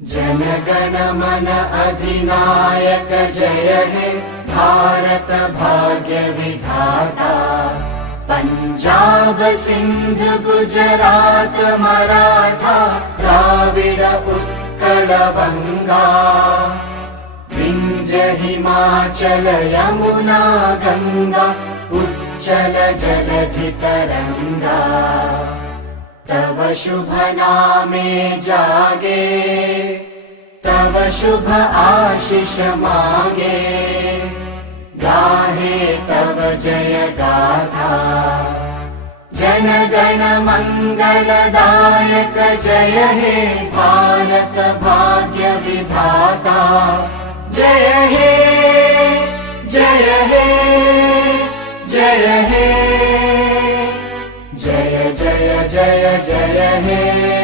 जनगण मन अधिनायक जय हे भारत भाग्य विधाता। पंजाब सिंध गुजरात मराठा द्राविड उत्कल बंगा। विंध्य हिमाचल यमुना गंगा उच्चल जलधि तरंगा। तव शुभ नामे जागे तव शुभ आशीष मागे। गाहे तव जय गाथा जनगण मंगलदायक जय हे भारत भाग्य विधाता। जय हे जय हे जय हे जय जय जय जय हे।